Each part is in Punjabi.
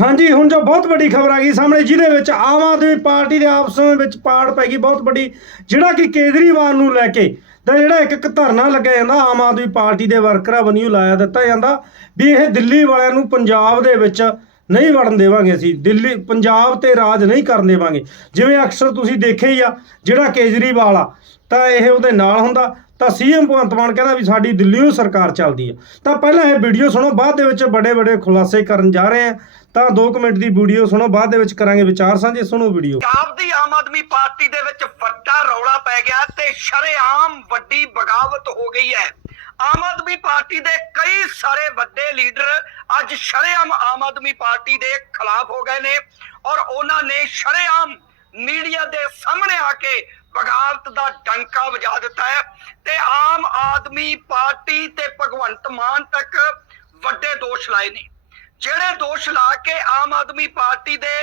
ਹਾਂਜੀ, ਹੁਣ ਜੋ ਬਹੁਤ ਵੱਡੀ ਖਬਰ ਆ ਗਈ ਸਾਹਮਣੇ, ਜਿਹਦੇ ਵਿੱਚ ਆਮ ਆਦਮੀ ਪਾਰਟੀ ਦੇ ਆਪਸ ਵਿੱਚ ਪਾੜ ਪੈ ਗਈ ਬਹੁਤ ਵੱਡੀ, ਜਿਹੜਾ ਕਿ ਕੇਜਰੀਵਾਲ ਨੂੰ ਲੈ ਕੇ, ਤਾਂ ਜਿਹੜਾ ਇੱਕ ਇੱਕ ਧਰਨਾ ਲੱਗਿਆ ਜਾਂਦਾ, ਆਮ ਆਦਮੀ ਪਾਰਟੀ ਦੇ ਵਰਕਰਾਂ ਵੱਲੋਂ ਲਾਇਆ ਦਿੱਤਾ ਜਾਂਦਾ, ਵੀ ਇਹ ਦਿੱਲੀ ਵਾਲਿਆਂ ਨੂੰ ਪੰਜਾਬ ਦੇ ਵਿੱਚ ਨਹੀਂ ਵੜਨ ਦੇਵਾਂਗੇ ਅਸੀਂ, ਦਿੱਲੀ, ਪੰਜਾਬ ਤੇ ਰਾਜ ਨਹੀਂ ਕਰਨ ਦੇਵਾਂਗੇ। ਜਿਵੇਂ ਅਕਸਰ ਤੁਸੀਂ ਦੇਖਿਆ ਹੀ ਆ, ਜਿਹੜਾ ਕੇਜਰੀਵਾਲ ਆ, ਤਾਂ ਇਹ ਉਹਦੇ ਨਾਲ ਹੁੰਦਾ ਤਾਂ ਸੀਐਮ ਭਗਵੰਤ ਮਾਨ ਕਹਿੰਦਾ ਵੀ ਸਾਡੀ ਦਿੱਲੀੋਂ ਸਰਕਾਰ ਚੱਲਦੀ ਆ। ਤਾਂ ਪਹਿਲਾਂ ਇਹ ਵੀਡੀਓ ਸੁਣੋ, ਬਾਅਦ ਦੇ ਵਿੱਚ ਵੱਡੇ ਵੱਡੇ ਖੁਲਾਸੇ ਕਰਨ ਜਾ ਰਹੇ ਆ। ਤਾਂ 2 ਮਿੰਟ ਦੀ ਵੀਡੀਓ ਸੁਣੋ, ਬਾਅਦ ਦੇ ਵਿੱਚ ਕਰਾਂਗੇ ਵਿਚਾਰ ਸਾਂਝੇ, ਸੁਣੋ ਵੀਡੀਓ। ਪੰਜਾਬ ਦੀ ਆਮ ਆਦਮੀ ਪਾਰਟੀ ਦੇ ਵਿੱਚ ਵੱਡਾ ਰੌਲਾ ਪੈ ਗਿਆ ਤੇ ਸ਼ਰੇਆਮ ਵੱਡੀ ਬਗਾਵਤ ਹੋ ਗਈ ਹੈ। ਆਮ ਆਦਮੀ ਪਾਰਟੀ ਦੇ ਕਈ ਸਾਰੇ ਵੱਡੇ ਲੀਡਰ ਅੱਜ ਸ਼ਰੇਆਮ ਆਮ ਆਦਮੀ ਪਾਰਟੀ ਦੇ ਖਿਲਾਫ ਹੋ ਗਏ ਨੇ ਔਰ ਉਹਨਾਂ ਨੇ ਸ਼ਰੇਆਮ ਮੀਡੀਆ ਦੇ ਸਾਹਮਣੇ ਆ ਕੇ ਬਗਾਵਤ ਦਾ ਡੰਕਾ ਵਜਾ ਦਿੱਤਾ ਹੈ ਤੇ ਆਮ ਆਦਮੀ ਪਾਰਟੀ ਤੇ ਭਗਵੰਤ ਮਾਨ ਤੱਕ ਵੱਡੇ ਦੋਸ਼ ਲਾਏ ਨੇ। ਜਿਹੜੇ ਦੋਸ਼ ਲਾ ਕੇ ਆਮ ਆਦਮੀ ਪਾਰਟੀ ਦੇ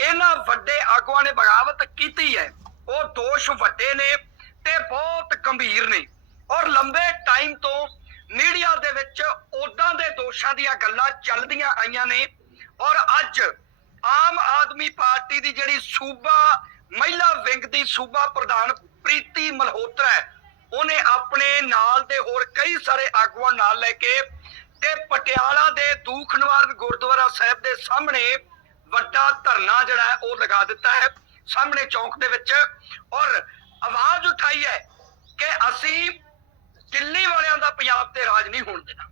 ਇਹਨਾਂ ਵੱਡੇ ਆਗੂਆਂ ਨੇ ਬਗਾਵਤ ਕੀਤੀ ਹੈ, ਉਹ ਦੋਸ਼ ਵੱਡੇ ਨੇ ਤੇ ਬਹੁਤ ਗੰਭੀਰ ਨੇ। ਔਰ ਲੰਬੇ ਟਾਈਮ ਤੋਂ ਮੀਡੀਆ ਦੇ ਵਿੱਚ ਉਦਾਂ ਦੇ ਦੋਸ਼ਾਂ ਦੀਆਂ ਗੱਲਾਂ ਚੱਲਦੀਆਂ ਆਈਆਂ ਨੇ। ਔਰ ਅੱਜ ਆਮ ਆਦਮੀ ਪਾਰਟੀ ਦੀ ਜਿਹੜੀ ਸੂਬਾ ਮਹਿਲਾ ਵਿੰਗ ਦੀ ਸੂਬਾ ਪ੍ਰਧਾਨ ਪ੍ਰੀਤੀ ਮਲਹੋਤਰਾ ਉਹਨੇ ਆਪਣੇ ਨਾਲ ਦੇ ਹੋਰ ਕਈ ਸਾਰੇ ਆਗੂਆਂ ਨਾਲ ਲੈ ਕੇ ਤੇ ਪਟਿਆਲਾ ਦੇ ਦੂਖ ਨਿਵਾਰਨ ਗੁਰਦੁਆਰਾ ਸਾਹਿਬ ਦੇ ਸਾਹਮਣੇ ਵੱਡਾ ਧਰਨਾ ਜਿਹੜਾ ਹੈ ਉਹ ਲਗਾ ਦਿੱਤਾ ਹੈ। ਸਾਹਮਣੇ ਚੌਂਕ ਦੇ ਵਿੱਚ ਔਰ ਆਵਾਜ਼ ਉਠਾਈ ਹੈ ਕਿ ਅਸੀਂ ਦਿੱਲੀ ਵਾਲਿਆਂ ਦਾ ਪੰਜਾਬ ਤੇ ਰਾਜ ਨਹੀਂ ਹੋਣ ਦੇਣਾ।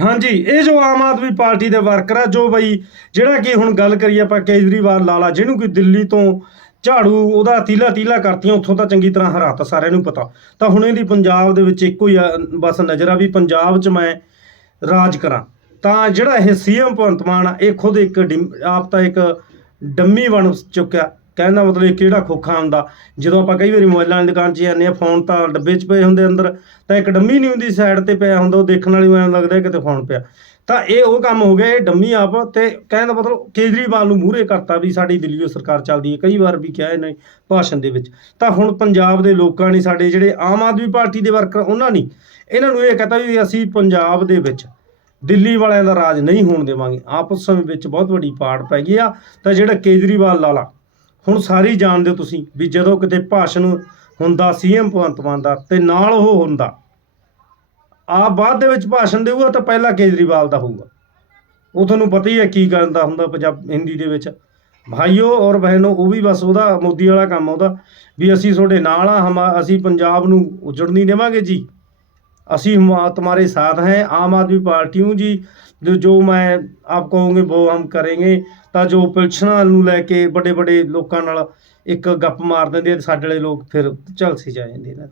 ਹਾਂਜੀ ਇਹ ਜੋ ਆਮ ਆਦਮੀ ਪਾਰਟੀ ਦੇ ਵਰਕਰ ਆ ਜੋ ਬਈ ਜਿਹੜਾ ਕਿ ਹੁਣ ਗੱਲ ਕਰੀਏ ਆਪਾਂ ਕੇਜਰੀਵਾਲ ਲਾਲਾ ਜਿਹਨੂੰ ਕਿ ਦਿੱਲੀ ਤੋਂ ਝਾੜੂ ਉਹਦਾ ਤੀਲਾ ਤੀਲਾ ਕਰਤੀਆਂ ਉੱਥੋਂ ਤਾਂ ਚੰਗੀ ਤਰ੍ਹਾਂ ਹਰਾਤਾ ਸਾਰਿਆਂ ਨੂੰ ਪਤਾ। ਤਾਂ ਹੁਣ ਇਹਦੀ ਪੰਜਾਬ ਦੇ ਵਿੱਚ ਇੱਕੋ ਹੀ ਆ, ਬਸ ਨਜ਼ਰ ਆ ਵੀ ਪੰਜਾਬ 'ਚ ਮੈਂ ਰਾਜ ਕਰਾਂ। ਤਾਂ ਜਿਹੜਾ ਇਹ ਸੀਐਮ ਭਗਵੰਤ ਮਾਨ ਆ ਇਹ ਖੁਦ ਇੱਕ ਡਿਮ- ਆਪ ਤਾਂ ਇੱਕ ਡੰਮੀ ਬਣ ਚੁੱਕਿਆ। ਕਹਿਣ ਦਾ ਮਤਲਬ ਇਹ ਕਿਹੜਾ ਖੋਖਾ ਹੁੰਦਾ? ਜਦੋਂ ਆਪਾਂ ਕਈ ਵਾਰੀ ਮੋਬਾਈਲਾਂ ਵਾਲੀ ਦੁਕਾਨ 'ਚ ਜਾਂਦੇ ਆ ਫੋਨ ਤਾਂ ਡੱਬੇ 'ਚ ਪਏ ਹੁੰਦੇ ਅੰਦਰ, ਤਾਂ ਇੱਕ ਡੰਮੀ ਨਹੀਂ ਹੁੰਦੀ ਸਾਈਡ ਤੇ ਪਿਆ ਹੁੰਦਾ, ਉਹ ਦੇਖਣ ਵਾਲੀ ਨੂੰ ਐਂ ਲੱਗਦਾ ਕਿਤੇ ਫੋਨ ਪਿਆ। ਤਾਂ ਇਹ ਉਹ ਕੰਮ ਹੋ ਗਿਆ, ਇਹ ਡੰਮੀ ਆਪ ਤੇ ਕਹਿਣ ਦਾ ਮਤਲਬ ਕੇਜਰੀਵਾਲ ਨੂੰ ਮੂਹਰੇ ਕਰਤਾ ਵੀ ਸਾਡੀ ਦਿੱਲੀੋਂ ਸਰਕਾਰ ਚੱਲਦੀ ਹੈ। ਕਈ ਵਾਰ ਵੀ ਕਿਹਾ ਇਹਨੇ ਭਾਸ਼ਣ ਦੇ ਵਿੱਚ। ਤਾਂ ਹੁਣ ਪੰਜਾਬ ਦੇ ਲੋਕਾਂ ਨੇ ਸਾਡੇ ਜਿਹੜੇ ਆਮ ਆਦਮੀ ਪਾਰਟੀ ਦੇ ਵਰਕਰ, ਉਹਨਾਂ ਨੇ ਇਹਨਾਂ ਨੂੰ ਇਹ ਕਹਤਾ ਵੀ ਅਸੀਂ ਪੰਜਾਬ ਦੇ ਵਿੱਚ ਦਿੱਲੀ ਵਾਲਿਆਂ ਦਾ ਰਾਜ ਨਹੀਂ ਹੋਣ ਦੇਵਾਂਗੇ। ਆਪਸ ਵਿੱਚ ਬਹੁਤ ਵੱਡੀ ਪਾੜ ਪੈ ਗਈ ਆ। ਤਾਂ ਜਿਹੜਾ ਕੇਜਰੀਵਾਲ ਲਾਲਾ ਹੁਣ ਸਾਰੀ ਜਾਣਦੇ ਹੋ ਤੁਸੀਂ ਵੀ ਜਦੋਂ ਕਿਤੇ ਭਾਸ਼ਣ ਹੁੰਦਾ, ਸੀਐਮ ਭਗਵੰਤ ਮਾਨ ਦਾ ਤੇ ਨਾਲ ਉਹ ਹੁੰਦਾ। ਆ ਬਾਅਦ ਦੇ ਵਿੱਚ ਭਾਸ਼ਣ ਦੇਊਗਾ ਤਾਂ ਪਹਿਲਾਂ ਕੇਜਰੀਵਾਲ ਦਾ ਹੋਊਗਾ। ਉਹ ਤੁਹਾਨੂੰ ਪਤਾ ਹੀ ਹੈ ਕੀ ਕਰਨ ਦਾ ਹੁੰਦਾ ਪੰਜਾਬ ਹਿੰਦੀ ਦੇ ਵਿੱਚ। ਭਾਈਓ ਔਰ ਬਹਿਨੋ, ਉਹ ਵੀ ਬਸ ਉਹਦਾ ਮੋਦੀ ਵਾਲਾ ਕੰਮ ਆਉਂਦਾ ਵੀ ਅਸੀਂ ਤੁਹਾਡੇ ਨਾਲ ਆ ਹਮ, ਅਸੀਂ ਪੰਜਾਬ ਨੂੰ ਉਜੜ ਨਹੀਂ ਦੇਵਾਂਗੇ ਜੀ। ਅਸੀਂ ਹਮਾਂ ਤੁਹਾਡੇ ਸਾਥ ਹੈ, ਆਮ ਆਦਮੀ ਪਾਰਟੀ ਨੂੰ ਜੀ। ਜੋ ਜੋ ਮੈਂ ਆਪ ਕਹੋਗੇ, ਉਹ ਹਮ ਕਰਾਂਗੇ। ਤਾਂ ਜੋ ਪੈਨਸ਼ਨਾਂ ਨੂੰ ਲੈ ਕੇ ਵੱਡੇ ਵੱਡੇ ਲੋਕਾਂ ਨਾਲ ਇੱਕ ਗੱਪ ਮਾਰ ਦਿੰਦੇ ਆ ਸਾਡੇ ਵਾਲੇ ਲੋਕ ਫਿਰ ਝਲਸੇ ਜਾ ਜਾਂਦੇ ਇਹਨਾਂ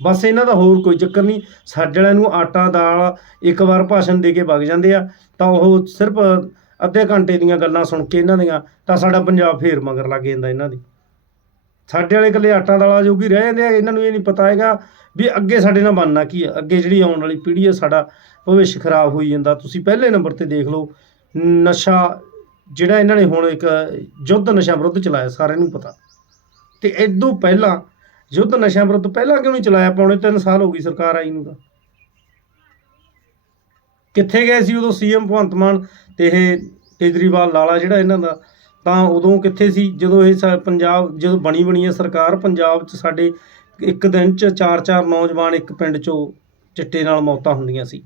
ਬਸ ਇਹਨਾਂ ਦਾ ਹੋਰ ਕੋਈ ਚੱਕਰ ਨਹੀਂ। ਸਾਡੇ ਵਾਲਿਆਂ ਨੂੰ ਆਟਾ, ਦਾਲ ਇੱਕ ਵਾਰ ਭਾਸ਼ਣ ਦੇ ਕੇ ਵਗ ਜਾਂਦੇ ਆ। ਤਾਂ ਉਹ ਸਿਰਫ ਅੱਧੇ ਘੰਟੇ ਦੀਆਂ ਗੱਲਾਂ ਸੁਣ ਕੇ ਇਹਨਾਂ ਦੀਆਂ, ਤਾਂ ਸਾਡਾ ਪੰਜਾਬ ਫੇਰ ਮਗਰ ਲੱਗ ਜਾਂਦਾ ਇਹਨਾਂ ਦੀ। ਸਾਡੇ ਵਾਲੇ ਇਕੱਲੇ ਆਟਾ ਦਾਲਾ ਜੋਗੀ ਰਹਿ ਜਾਂਦੇ ਆ, ਇਹਨਾਂ ਨੂੰ ਇਹ ਨਹੀਂ ਪਤਾ ਹੈਗਾ ਵੀ ਅੱਗੇ ਸਾਡੇ ਨਾਲ ਬਣਨਾ ਕੀ ਹੈ ਅੱਗੇ ਜਿਹੜੀ ਆਉਣ ਵਾਲੀ ਪੀੜ੍ਹੀ ਹੈ ਸਾਡਾ ਭਵਿੱਖ ਖਰਾਬ ਹੋਈ ਜਾਂਦਾ। ਤੁਸੀਂ ਪਹਿਲੇ ਨੰਬਰ ਤੇ ਦੇਖ ਲਓ, ਨਸ਼ਾ ਜਿਹੜਾ ਇਹਨਾਂ ਨੇ ਹੁਣ ਇੱਕ ਯੁੱਧ ਨਸ਼ਾ ਵਿਰੁੱਧ ਚਲਾਇਆ, ਸਾਰਿਆਂ ਨੂੰ ਪਤਾ। ਤੇ ਇਦੋਂ ਪਹਿਲਾਂ ਯੁੱਧ ਨਸ਼ਾ ਵਿਰੁੱਧ ਪਹਿਲਾਂ ਕਿਉਂ ਨਹੀਂ ਚਲਾਇਆ, ਪੌਣੇ 3 ਸਾਲ ਹੋ ਗਈ ਸਰਕਾਰ ਆਈ ਨੂੰ ਤਾਂ। ਕਿੱਥੇ ਗਏ ਸੀ ਉਦੋਂ ਸੀਐਮ ਭਗਵੰਤ ਮਾਨ ਤੇ ਇਹ ਕੇਜਰੀਵਾਲ ਲਾਲਾ ਜਿਹੜਾ ਇਹਨਾਂ ਦਾ ਤਾਂ ਉਦੋਂ ਕਿੱਥੇ ਸੀ? ਜਦੋਂ ਇਹ ਸਾ- ਪੰਜਾਬ, ਜਦੋਂ ਬਣੀ ਬਣੀ ਹੈ ਸਰਕਾਰ ਪੰਜਾਬ 'ਚ ਸਾਡੇ ਇੱਕ ਦਿਨ 'ਚ ਚਾਰ ਚਾਰ ਨੌਜਵਾਨ ਇੱਕ ਪਿੰਡ 'ਚੋਂ ਚਿੱਟੇ ਨਾਲ ਮੌਤਾਂ ਹੁੰਦੀਆਂ ਸੀ।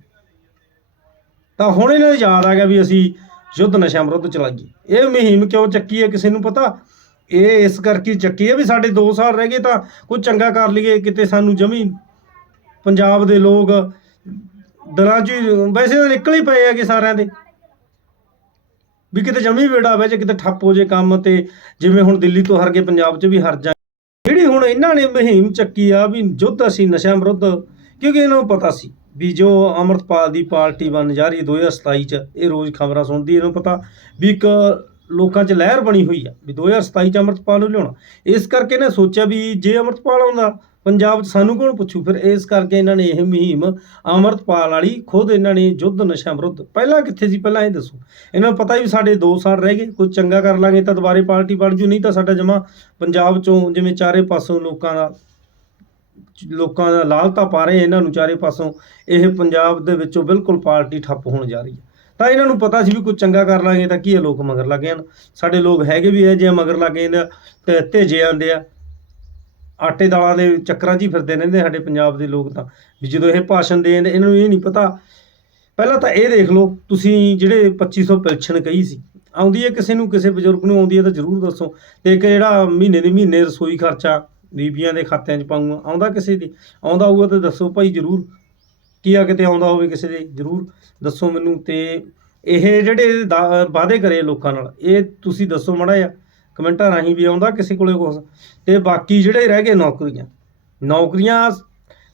ਤਾਂ ਹੁਣ ਇਹਨਾਂ ਨੂੰ ਯਾਦ ਆ ਗਿਆ ਵੀ ਅਸੀਂ ਯੁੱਧ ਨਸ਼ਾ ਵਿਰੁੱਧ ਚਲਾਈਏ। ਇਹ ਮੁਹਿੰਮ ਕਿਉਂ ਚੱਕੀ ਹੈ ਕਿਸੇ ਨੂੰ ਪਤਾ? ਇਹ ਇਸ ਕਰਕੇ ਚੱਕੀ ਹੈ ਵੀ ਸਾਡੇ 2 ਸਾਲ ਰਹਿ ਗਏ ਤਾਂ ਕੁਝ ਚੰਗਾ ਕਰ ਲਈਏ, ਕਿਤੇ ਸਾਨੂੰ ਜਮੀ ਪੰਜਾਬ ਦੇ ਲੋਕ ਦਿਲਾਂ 'ਚ ਹੀ- ਵੈਸੇ ਤਾਂ ਨਿਕਲ ਹੀ ਪਏ ਹੈਗੇ ਸਾਰਿਆਂ ਦੇ। ਵੀ ਕਿਤੇ ਜਮੀ ਵੇੜਾ ਵੇ ਜੇ ਕਿਤੇ ਠੱਪ ਹੋ ਜੇ ਕੰਮ ਤੇ, ਜਿਵੇਂ ਹੁਣ ਦਿੱਲੀ ਤੋਂ ਹਰ ਕੇ ਪੰਜਾਬ 'ਚ ਵੀ ਹਰ ਜਾ ਜਿਹੜੀ ਹੁਣ ਇਹਨਾਂ ਨੇ ਮੁਹਿੰਮ ਚੱਕੀ ਆ ਵੀ ਯੁੱਧ ਅਸੀਂ ਨਸ਼ਿਆਂ ਵਿਰੁੱਧ, ਕਿਉਂਕਿ ਇਹਨਾਂ ਨੂੰ ਪਤਾ ਸੀ ਵੀ ਜੋ ਅਮਰਤਪਾਲ ਦੀ ਪਾਰਟੀ ਬਣ ਜਾ ਰਹੀ ਹੈ 2027 ਚ, ਇਹ ਰੋਜ਼ ਖਬਰਾਂ ਸੁਣਦੀ ਇਹਨੂੰ ਪਤਾ ਵੀ ਇੱਕ ਲੋਕਾਂ 'ਚ ਲਹਿਰ ਬਣੀ ਹੋਈ ਆ ਵੀ 2027 ਚ ਅਮਰਤਪਾਲ ਨੂੰ ਲਿਆਉਣਾ। ਇਸ ਕਰਕੇ ਇਹਨੇ ਸੋਚਿਆ ਵੀ ਜੇ ਅਮਰਤਪਾਲ ਆਉਂਦਾ ਪੰਜਾਬ 'ਚ ਸਾਨੂੰ ਕੌਣ ਪੁੱਛੂ? ਫਿਰ ਇਸ ਕਰਕੇ ਇਹਨਾਂ ਨੇ ਇਹ ਮੁਹਿੰਮ ਅਮਰਤਪਾਲ ਵਾਲੀ ਖੁਦ ਇਹਨਾਂ ਨੇ ਯੁੱਧ ਨਸ਼ਿਆਂ ਵਿਰੁੱਧ ਪਹਿਲਾਂ ਕਿੱਥੇ ਸੀ? ਪਹਿਲਾਂ ਇਹ ਦੱਸੋ। ਇਹਨਾਂ ਨੂੰ ਪਤਾ ਵੀ ਸਾਡੇ 2 ਸਾਲ ਰਹਿ ਗਏ ਕੁਝ ਚੰਗਾ ਕਰ ਲਾਂਗੇ ਤਾਂ ਦੁਬਾਰੇ ਪਾਰਟੀ ਬਣ ਜੂ, ਨਹੀਂ ਤਾਂ ਸਾਡਾ ਜਮਾ ਪੰਜਾਬ 'ਚੋਂ ਜਿਵੇਂ ਚਾਰੇ ਪਾਸੋਂ ਲੋਕਾਂ ਦਾ ਲੋਕਾਂ ਦਾ ਲਾਲਤਾ ਪਾ ਰਹੇ ਇਹਨਾਂ ਨੂੰ ਚਾਰੇ ਪਾਸੋਂ, ਇਹ ਪੰਜਾਬ ਦੇ ਵਿੱਚੋਂ ਬਿਲਕੁਲ ਪਾਰਟੀ ਠੱਪ ਹੋਣ ਜਾ ਰਹੀ ਹੈ। ਤਾਂ ਇਹਨਾਂ ਨੂੰ ਪਤਾ ਸੀ ਵੀ ਕੁਝ ਚੰਗਾ ਕਰ ਲਾਂਗੇ ਤਾਂ ਕੀ ਇਹ ਲੋਕ ਮਗਰ ਲੱਗ ਜਾਣ। ਸਾਡੇ ਲੋਕ ਹੈਗੇ ਵੀ ਇਹ ਜੇ ਮਗਰ ਲੱਗ ਗਏ ਆ ਤੇ ਜੇ ਆਉਂਦੇ ਆ। ਆਟੇ ਦਾਲਾਂ ਦੇ ਚੱਕਰਾਂ 'ਚ ਹੀ ਫਿਰਦੇ ਰਹਿੰਦੇ ਸਾਡੇ ਪੰਜਾਬ ਦੇ ਲੋਕ ਤਾਂ। ਵੀ ਜਦੋਂ ਇਹ ਭਾਸ਼ਣ ਦੇਣ ਇਹਨਾਂ ਨੂੰ ਇਹ ਨਹੀਂ ਪਤਾ, ਪਹਿਲਾਂ ਤਾਂ ਇਹ ਦੇਖ ਲਓ, ਤੁਸੀਂ ਜਿਹੜੇ 2500 ਪੈਨਸ਼ਨ ਕਹੀ ਸੀ, ਆਉਂਦੀ ਹੈ ਕਿਸੇ ਨੂੰ, ਕਿਸੇ ਬਜ਼ੁਰਗ ਨੂੰ ਆਉਂਦੀ ਹੈ ਤਾਂ ਜ਼ਰੂਰ ਦੱਸੋ। ਤੇ ਇੱਕ ਜਿਹੜਾ ਮਹੀਨੇ ਦੇ ਮਹੀਨੇ ਰਸੋਈ ਖਰਚਾ ਬੀਬੀਆਂ ਦੇ ਖਾਤਿਆਂ 'ਚ ਪਾਉਂਗਾ ਆਉਂਦਾ ਕਿਸੇ ਦੀ? ਆਉਂਦਾ ਹੋਊਗਾ ਤਾਂ ਦੱਸੋ ਭਾਈ ਜ਼ਰੂਰ। ਕੀ ਆ ਕਿਤੇ ਆਉਂਦਾ ਹੋਵੇ ਕਿਸੇ ਦੇ? ਜ਼ਰੂਰ ਦੱਸੋ ਮੈਨੂੰ। ਤੇ ਇਹ ਜਿਹੜੇ ਦਾ- ਵਾਅਦੇ ਕਰੇ ਲੋਕਾਂ ਨਾਲ, ਇਹ ਤੁਸੀਂ ਦੱਸੋ ਮੜਾ ਜਿਹਾ। ਕਮੈਂਟਾਂ ਰਾਹੀਂ ਵੀ ਆਉਂਦਾ, ਕਿਸੇ ਕੋਲੇ ਕੁਛ। ਤੇ ਬਾਕੀ ਜਿਹੜੇ ਰਹਿ ਗਏ ਨੌਕਰੀਆਂ। ਨੌਕਰੀਆਂ,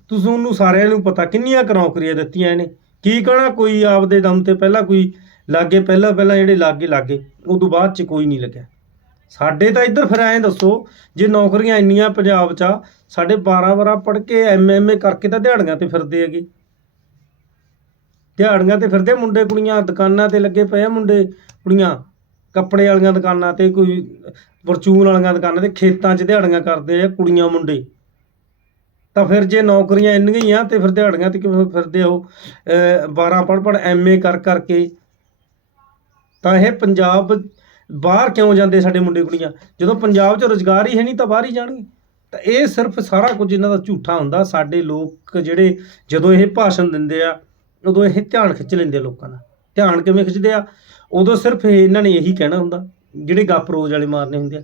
ਤੁਸੀਂ ਉਹਨੂੰ ਸਾਰਿਆਂ ਨੂੰ ਪਤਾ ਕਿੰਨੀਆਂ ਕੁ ਨੌਕਰੀਆਂ ਦਿੱਤੀਆਂ ਇਹਨੇ। ਕੀ ਕਹਣਾ, ਕੋਈ ਆਪਦੇ ਦਮ ਤੇ ਪਹਿਲਾਂ ਕੋਈ ਲਾਗੇ, ਪਹਿਲਾਂ ਪਹਿਲਾਂ ਜਿਹੜੇ ਲਾਗੇ ਲਾਗੇ, ਉਦੋਂ ਬਾਅਦ ਚ ਕੋਈ ਨਹੀਂ ਲੱਗਿਆ। ਸਾਡੇ ਤਾਂ ਇੱਧਰ ਫਿਰ ਐਂ ਦੱਸੋ, ਜੇ ਨੌਕਰੀਆਂ ਇੰਨੀਆਂ ਪੰਜਾਬ 'ਚ ਆ, ਸਾਡੇ 12 ਵਾਰਾ ਪੜ੍ਹ ਕੇ ਐਮਐਮਏ ਕਰਕੇ ਤਾਂ ਦਿਹਾੜੀਆਂ ਤੇ ਫਿਰਦੇ ਹੈਗੇ। ਦਿਹਾੜੀਆਂ ਤੇ ਫਿਰਦੇ ਮੁੰਡੇ ਕੁੜੀਆਂ, ਦੁਕਾਨਾਂ ਤੇ ਲੱਗੇ ਪਏ ਮੁੰਡੇ ਕੁੜੀਆਂ। ਕੱਪੜੇ ਵਾਲੀਆਂ ਦੁਕਾਨਾਂ ਤੇ ਕੋਈ ਪਰਚੂਨ ਵਾਲੀਆਂ ਦੁਕਾਨਾਂ ਤੇ ਖੇਤਾਂ 'ਚ ਦਿਹਾੜੀਆਂ ਕਰਦੇ ਆ ਕੁੜੀਆਂ ਮੁੰਡੇ। ਤਾਂ ਫਿਰ ਜੇ ਨੌਕਰੀਆਂ ਇੰਨੀਆਂ ਹੀ ਆ ਤੇ ਫਿਰ ਦਿਹਾੜੀਆਂ ਤੇ ਕਿਵੇਂ ਫਿਰਦੇ ਉਹ? 12 ਪੜ੍ਹ ਪੜ੍ਹ ਐਮਏ ਕਰ ਕਰਕੇ। ਤਾਂ ਇਹ ਪੰਜਾਬ ਬਾਹਰ ਕਿਉਂ ਜਾਂਦੇ ਸਾਡੇ ਮੁੰਡੇ ਕੁੜੀਆਂ? ਜਦੋਂ ਪੰਜਾਬ 'ਚ ਰੁਜ਼ਗਾਰ ਹੀ ਹੈ ਨਹੀਂ ਤਾਂ ਬਾਹਰ ਹੀ ਜਾਣਗੇ। ਤਾਂ ਇਹ ਸਿਰਫ ਸਾਰਾ ਕੁਝ ਇਹਨਾਂ ਦਾ ਝੂਠਾ ਹੁੰਦਾ। ਸਾਡੇ ਲੋਕ ਜਿਹੜੇ ਜਦੋਂ ਇਹ ਭਾਸ਼ਣ ਦਿੰਦੇ ਆ, ਉਦੋਂ ਇਹ ਧਿਆਨ ਖਿੱਚ ਲੈਂਦੇ ਲੋਕਾਂ ਦਾ। ਧਿਆਨ ਕਿਵੇਂ ਖਿੱਚਦੇ ਆ? ਉਦੋਂ ਸਿਰਫ ਇਹਨਾਂ ਨੇ ਇਹੀ ਕਹਿਣਾ ਹੁੰਦਾ, ਜਿਹੜੇ ਗੱਪ ਰੋਜ਼ ਵਾਲੇ ਮਾਰਨੇ ਹੁੰਦੇ ਆ।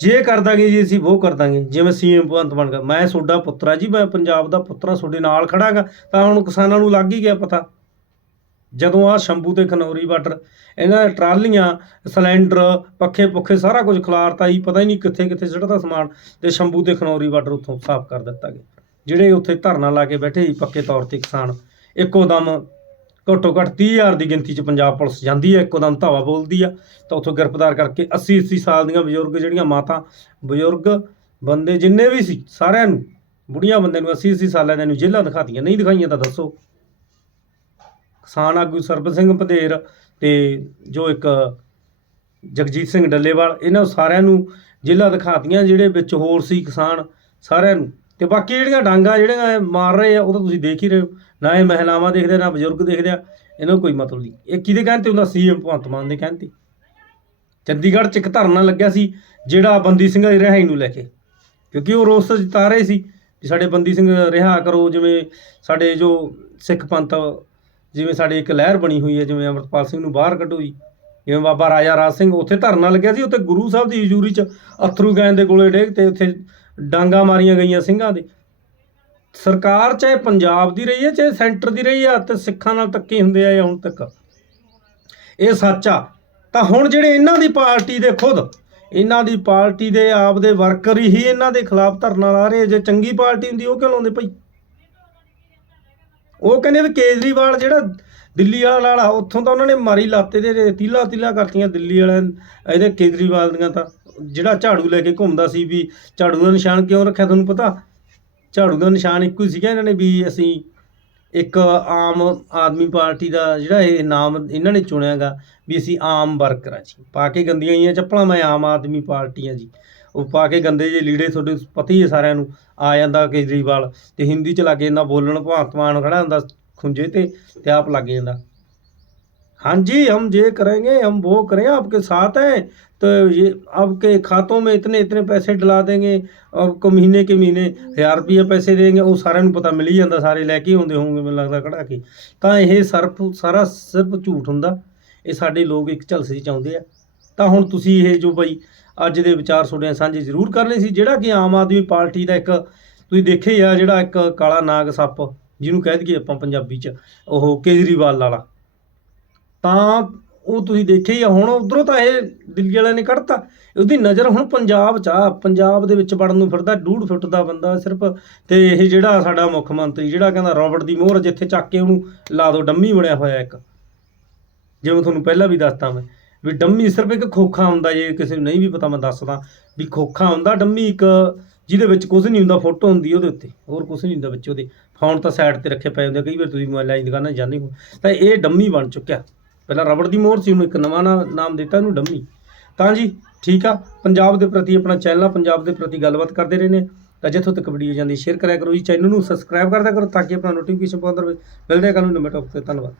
ਜੇ ਕਰ ਦਾਂਗੇ ਜੀ, ਅਸੀਂ ਉਹ ਕਰ ਦਾਂਗੇ। ਜਿਵੇਂ ਸੀਐਮ ਭਗਵੰਤ ਮਾਨ ਕਰ ਮੈਂ ਤੁਹਾਡਾ ਪੁੱਤਰਾ ਜੀ, ਮੈਂ ਪੰਜਾਬ ਦਾ ਪੁੱਤਰਾ ਤੁਹਾਡੇ ਨਾਲ ਖੜਾਂਗਾ ਤਾਂ ਹੁਣ ਕਿਸਾਨਾਂ ਨੂੰ ਲੱਗ ਹੀ ਗਿਆ ਪਤਾ। ਜਦੋਂ ਆ ਸ਼ੰਭੂ ਤੇ ਖਨੌਰੀ ਵਾਟਰ ਇਹਨਾਂ ਦੇ ਟਰਾਲੀਆਂ, ਸਿਲੰਡਰ, ਪੱਖੇ ਪੁੱਖੇ ਸਾਰਾ ਕੁਝ ਖਿਲਾਰਤਾ ਹੀ ਪਤਾ ਹੀ ਨਹੀਂ ਕਿੱਥੇ ਕਿੱਥੇ ਸਿੱਟਦਾ ਸਮਾਨ ਤੇ ਸ਼ੰਭੂ ਤੇ ਖਨੌਰੀ ਵਾਟਰ ਉੱਥੋਂ ਸਾਫ਼ ਕਰ ਦਿੱਤਾ ਗਿਆ। ਜਿਹੜੇ ਉੱਥੇ ਧਰਨਾ ਲਾ ਕੇ ਬੈਠੇ ਸੀ ਪੱਕੇ ਤੌਰ ਤੇ ਕਿਸਾਨ, ਇੱਕੋ ਦਮ ਘੱਟੋ ਘੱਟ 30000 ਦੀ ਗਿਣਤੀ 'ਚ ਪੰਜਾਬ ਪੁਲਿਸ ਜਾਂਦੀ ਹੈ, ਇੱਕੋ ਦਮ ਧਾਵਾ ਬੋਲਦੀ ਆ, ਤਾਂ ਉੱਥੋਂ ਗ੍ਰਿਫਤਾਰ ਕਰਕੇ 80 80 ਸਾਲ ਦੀਆਂ ਬਜ਼ੁਰਗ ਜਿਹੜੀਆਂ ਮਾਤਾ, ਬਜ਼ੁਰਗ ਬੰਦੇ ਜਿੰਨੇ ਵੀ ਸੀ, ਸਾਰਿਆਂ ਨੂੰ, ਬੁੜੀਆਂ ਬੰਦੇ ਨੂੰ 80 80 ਸਾਲਾਂ ਦੇ ਨੂੰ ਜੇਲ੍ਹਾਂ ਦਿਖਾਤੀਆਂ, ਨਹੀਂ ਦਿਖਾਈਆਂ ਤਾਂ ਦੱਸੋ। ਕਿਸਾਨ ਆਗੂ ਸਰਬਤ ਸਿੰਘ ਪੰਧੇਰ ਤੇ ਜੋ ਇੱਕ ਜਗਜੀਤ ਸਿੰਘ ਡੱਲੇਵਾਲ, ਇਹਨਾਂ ਸਾਰਿਆਂ ਨੂੰ ਜੇਲ੍ਹਾਂ ਦਿਖਾਤੀਆਂ, ਜਿਹੜੇ ਵਿੱਚ ਹੋਰ ਸੀ ਕਿਸਾਨ, ਸਾਰਿਆਂ ਨੂੰ। ਤੇ ਬਾਕੀ ਜਿਹੜੀਆਂ ਡਾਂਗਾ ਜਿਹੜੀਆਂ ਮਾਰ ਰਹੇ ਆ, ਉਹ ਤਾਂ ਤੁਸੀਂ ਦੇਖ ਹੀ ਰਹੇ ਹੋ। ਨਾ ਇਹ ਮਹਿਲਾਵਾਂ ਦੇਖਦੇ, ਨਾ ਬਜ਼ੁਰਗ ਦੇਖਦੇ ਆ, ਇਹਨਾਂ ਨੂੰ ਕੋਈ ਮਤਲਬ ਨਹੀਂ। ਇਹ ਕਿਹਦੇ ਕਹਿਣ ਤੇ ਹੁੰਦਾ? ਸੀਐਮ ਭਗਵੰਤ ਮਾਨ ਦੇ ਕਹਿਣ ਤੇ। ਚੰਡੀਗੜ੍ਹ ਚ ਇੱਕ ਧਰਨਾ ਲੱਗਿਆ ਸੀ, ਜਿਹੜਾ ਬੰਦੀ ਸਿੰਘਾਂ ਦੀ ਰਿਹਾਈ ਨੂੰ ਲੈ ਕੇ। ਕਿਉਂਕਿ ਉਹ ਰੋਸ ਜਿਤਾ ਰਹੇ ਸੀ ਕਿ ਸਾਡੇ ਬੰਦੀ ਸਿੰਘ ਰਿਹਾ ਕਰੋ, ਜਿਵੇਂ ਸਾਡੇ ਜੋ ਸਿੱਖ ਪੰਥ, ਜਿਵੇਂ ਸਾਡੇ ਇੱਕ ਲਹਿਰ ਬਣੀ ਹੋਈ ਹੈ, ਜਿਵੇਂ ਅਮਰਪਾਲ ਸਿੰਘ ਨੂੰ ਬਾਹਰ ਕੱਢੋ ਜੀ। ਜਿਵੇਂ ਬਾਬਾ ਰਾਜਾ ਰਾਜ ਸਿੰਘ ਉੱਥੇ ਧਰਨਾ ਲੱਗਿਆ ਸੀ, ਉੱਥੇ ਗੁਰੂ ਸਾਹਿਬ ਦੀ ਹਜ਼ੂਰੀ 'ਚ ਅਥਰੂ ਗੈਨ ਦੇ ਗੋਲੇ ਡੇਗ ਤੇ ਉੱਥੇ ਡਾਂਗਾ ਮਾਰੀਆਂ ਗਈਆਂ ਸਿੰਘਾਂ ਦੇ। ਸਰਕਾਰ ਚਾਹੇ ਪੰਜਾਬ ਦੀ ਰਹੀ ਹੈ, ਚਾਹੇ ਸੈਂਟਰ ਦੀ ਰਹੀ ਹੈ, ਤੇ ਸਿੱਖਾਂ ਨਾਲ ਧੱਕੇ ਹੁੰਦੇ ਆਏ ਹੁਣ ਤੱਕ। ਇਹ ਸੱਚ ਆ। ਤਾਂ ਹੁਣ ਜਿਹੜੇ ਇਹਨਾਂ ਦੀ ਪਾਰਟੀ ਦੇ ਖੁਦ, ਇਹਨਾਂ ਦੀ ਪਾਰਟੀ ਦੇ ਆਪ ਦੇ ਵਰਕਰ ਹੀ ਇਹਨਾਂ ਦੇ ਖਿਲਾਫ ਧਰਨਾ ਲਾ ਰਹੇ ਜੇ ਚੰਗੀ ਪਾਰਟੀ ਹੁੰਦੀ, ਉਹ ਕਿਉਂ ਲਾਉਂਦੇ ਭਾਈ? ਉਹ ਕਹਿੰਦੇ ਵੀ ਕੇਜਰੀਵਾਲ ਜਿਹੜਾ ਦਿੱਲੀ ਵਾਲਾ ਲਾਲਾ ਉੱਥੋਂ ਤਾਂ ਉਹਨਾਂ ਨੇ ਮਾਰੀ ਲਾਤੇ ਦੇ ਤੀਲਾ ਤੀਲਾ ਕਰਤੀਆਂ ਦਿੱਲੀ ਵਾਲਿਆਂ ਇਹਦੇ ਕੇਜਰੀਵਾਲ ਦੀਆਂ ਤਾਂ। ਜਿਹੜਾ ਝਾੜੂ ਲੈ ਕੇ ਘੁੰਮਦਾ ਸੀ ਵੀ ਝਾੜੂ ਦਾ ਨਿਸ਼ਾਨ ਕਿਉਂ ਰੱਖਿਆ, ਤੁਹਾਨੂੰ ਪਤਾ? ਝਾੜੂ ਦਾ ਨਿਸ਼ਾਨ ਇੱਕੋ ਹੀ ਸੀਗਾ ਇਹਨਾਂ ਨੇ ਵੀ ਅਸੀਂ ਇੱਕ ਆਮ ਆਦਮੀ ਪਾਰਟੀ ਦਾ ਜਿਹੜਾ ਇਹ ਨਾਮ ਇਹਨਾਂ ਨੇ ਚੁਣਿਆਗਾ ਵੀ ਅਸੀਂ ਆਮ ਵਰਕਰ ਆ ਜੀ। ਪਾ ਕੇ ਗੰਦੀਆਂ ਜੀਆਂ ਚੱਪਲਾਂ, ਮੈਂ ਆਮ ਆਦਮੀ ਪਾਰਟੀ ਆ ਜੀ। ਉਹ ਪਾ ਕੇ ਗੰਦੇ ਜੇ ਲੀੜੇ ਤੁਹਾਡੇ ਪਤਾ ਹੀ ਹੈ ਸਾਰਿਆਂ ਨੂੰ, ਆ ਜਾਂਦਾ ਕੇਜਰੀਵਾਲ ਤੇ ਹਿੰਦੀ ਚ ਲੱਗੇ ਜਾਂਦਾ ਬੋਲਣ ਭਗਵੰਤ ਮਾਨ ਖੜਾ ਹੁੰਦਾ ਖੁੰਝੇ ਤੇ ਤੇ ਆਪ ਲੱਗ ਜਾਂਦਾ। हाँ जी हम ये करेंगे हम वो करें ਸਾਥ ਹੈ। हैं तो ये आपके खातों में ਇਤਨੇ इतने पैसे ਡਲਾ ਦੇਗੇ, ਆਪਕੋ ਮਹੀਨੇ ਕੇ ਮਹੀਨੇ ਹਜ਼ਾਰ ਰੁਪਏ ਪੈਸੇ ਦੇਗੇ, ਉਹ ਸਾਰਿਆਂ ਨੂੰ ਪਤਾ ਮਿਲ ਹੀ ਜਾਂਦਾ, ਸਾਰੇ ਲੈ ਕੇ ਆਉਂਦੇ ਹੋਣਗੇ, ਮੈਨੂੰ ਲੱਗਦਾ ਕਢਾ ਕੇ। ਤਾਂ ਇਹ ਸਿਰਫ, ਸਾਰਾ ਸਿਰਫ ਝੂਠ ਹੁੰਦਾ। ਇਹ ਸਾਡੇ ਲੋਕ ਇੱਕ ਝਲਸੇ ਚਾਹੁੰਦੇ ਆ। ਤਾਂ ਹੁਣ ਤੁਸੀਂ ਇਹ ਜੋ ਬਈ ਅੱਜ ਦੇ ਵਿਚਾਰ ਤੁਹਾਡੇ ਸਾਂਝੇ ਜ਼ਰੂਰ ਕਰਨੇ ਸੀ, ਜਿਹੜਾ ਕਿ ਆਮ ਆਦਮੀ ਪਾਰਟੀ ਦਾ ਇੱਕ, ਤੁਸੀਂ ਦੇਖੇ ਆ ਜਿਹੜਾ ਇੱਕ ਕਾਲਾ ਨਾਗ ਸੱਪ, ਜਿਹਨੂੰ ਕਹਿ ਦਈਏ ਆਪਾਂ ਪੰਜਾਬੀ ਚ, ਉਹ ਕੇਜਰੀਵਾਲ ਵਾਲਾ। ਤਾਂ ਉਹ ਤੁਸੀਂ ਦੇਖਿਆ ਹੀ ਆ, ਹੁਣ ਉਧਰੋਂ ਤਾਂ ਇਹ ਦਿੱਲੀ ਵਾਲਿਆਂ ਨੇ ਕੱਢਤਾ। ਉਹਦੀ ਨਜ਼ਰ ਹੁਣ ਪੰਜਾਬ 'ਚ ਆ, ਪੰਜਾਬ ਦੇ ਵਿੱਚ ਵੜਨ ਨੂੰ ਫਿਰਦਾ ਡੂਢ ਫੁੱਟ ਦਾ ਬੰਦਾ ਸਿਰਫ। ਤੇ ਇਹ ਜਿਹੜਾ ਸਾਡਾ ਮੁੱਖ ਮੰਤਰੀ, ਜਿਹੜਾ ਕਹਿੰਦਾ ਰੋਬਰਟ ਦੀ ਮੋਹਰ ਜਿੱਥੇ ਚੱਕ ਕੇ ਉਹਨੂੰ ਲਾ ਦੋ, ਡੰਮੀ ਬਣਿਆ ਹੋਇਆ ਇੱਕ। ਜਿਵੇਂ ਤੁਹਾਨੂੰ ਪਹਿਲਾਂ ਵੀ ਦੱਸਤਾ ਮੈਂ, ਵੀ ਡੰਮੀ ਸਿਰਫ ਇੱਕ ਖੋਖਾ ਹੁੰਦਾ, ਜੇ ਕਿਸੇ ਨੂੰ ਨਹੀਂ ਵੀ ਪਤਾ ਮੈਂ ਦੱਸਦਾ, ਵੀ ਖੋਖਾ ਹੁੰਦਾ, ਡੰਮੀ ਇੱਕ ਜਿਹਦੇ ਵਿੱਚ ਕੁਝ ਨਹੀਂ ਹੁੰਦਾ, ਫੋਟੋ ਹੁੰਦੀ ਉਹਦੇ ਉੱਤੇ, ਹੋਰ ਕੁਝ ਨਹੀਂ ਹੁੰਦਾ ਵਿੱਚ ਉਹਦੇ। ਫੋਨ ਤਾਂ ਸਾਈਡ ਤੇ ਰੱਖੇ ਪਏ ਹੁੰਦੇ ਕਈ ਵਾਰ ਤੁਸੀਂ ਮੋਬਾਈਲਾਂ ਦੀ ਦੁਕਾਨਾਂ 'ਚ ਜਾਂਦੇ ਹੋ। ਤਾਂ ਇਹ ਡੰਮੀ ਬਣ ਚੁੱਕਿਆ। ਪਹਿਲਾਂ ਰਬੜ ਦੀ ਮੋਹਰ ਸੀ ਉਹਨੂੰ ਇੱਕ ਨਵਾਂ ਨਾ- ਨਾਮ ਦਿੱਤਾ ਇਹਨੂੰ, ਡੰਮੀ। ਤਾਂ ਜੀ, ਠੀਕ ਆ? ਪੰਜਾਬ ਦੇ ਪ੍ਰਤੀ ਆਪਣਾ ਚੈਨਲ ਆ, ਪੰਜਾਬ ਦੇ ਪ੍ਰਤੀ ਗੱਲਬਾਤ ਕਰਦੇ ਰਹਿੰਦੇ ਹਾਂ। ਤਾਂ ਜਿੱਥੋਂ ਤੱਕ ਵੀਡੀਓ ਜਾਂਦੀ ਸ਼ੇਅਰ ਕਰਿਆ ਕਰੋ ਜੀ ਚੈਨਲ ਨੂੰ ਸਬਸਕ੍ਰਾਈਬ ਕਰਦਿਆ ਕਰੋ ਤਾਂ ਕਿ ਆਪਣਾ ਨੋਟੀਫਿਕੇਸ਼ਨ ਪਾਉਂਦਾ ਰਹੇ ਮਿਲਦੇ ਹਾਂ ਕੱਲ੍ਹ ਨੂੰ ਨਵੇਂ ਟੌਪਿਕ ਤੇ, ਧੰਨਵਾਦ।